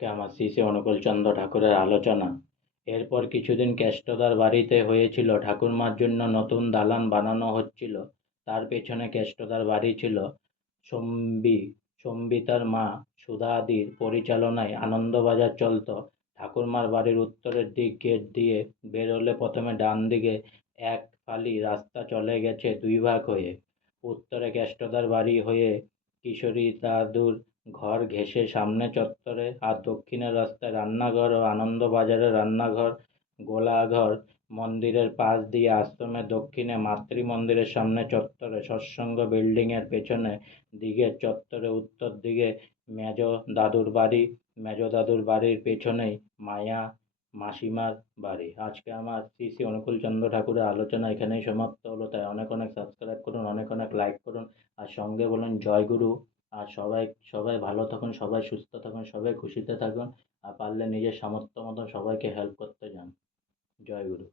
আজকে আমার শ্রী শ্রী অনুকূলচন্দ্র ঠাকুরের আলোচনা। এরপর কিছুদিন কেষ্টদার বাড়িতে হয়েছিল ঠাকুরমার জন্য নতুন দালান বানানো হচ্ছিল। তার পেছনে কেষ্টদার বাড়ি ছিল। সম্বিতার মা সুধাদির পরিচালনায় আনন্দবাজার চলত। ঠাকুরমার বাড়ির উত্তরের দিক গেট দিয়ে বেরোলে প্রথমে ডান দিকে এক ফালি রাস্তা চলে গেছে দুই ভাগ হয়ে। উত্তরে কেষ্টদার বাড়ি হয়ে কিশোরী দাদুর ঘর ঘেঁষে সামনে চত্বরে, আর দক্ষিণের রাস্তায় রান্নাঘর ও আনন্দবাজারের রান্নাঘর, গোলাঘর মন্দিরের পাশ দিয়ে আশ্রমের দক্ষিণে, মাতৃ মন্দিরের সামনে চত্বরে, সৎসঙ্গ বিল্ডিংয়ের পেছনে দিকের চত্বরে উত্তর দিকে মেজ দাদুর বাড়ির পেছনেই মায়া মাসিমার বাড়ি। আজকে আমার শ্রী শ্রী অনুকূলচন্দ্র ঠাকুরের আলোচনা এখানেই সমাপ্ত হলো। তাই অনেক অনেক সাবস্ক্রাইব করুন, অনেক অনেক লাইক করুন, আর সঙ্গে বলুন জয় গুরু। আর সবাই সবাই ভালো থাকুন, সবাই সুস্থ থাকুন, সবাই খুশিতে থাকুন, আর পারলে নিজের সামর্থ্য মতন সবাইকে হেল্প করতে যান। জয় গুরু।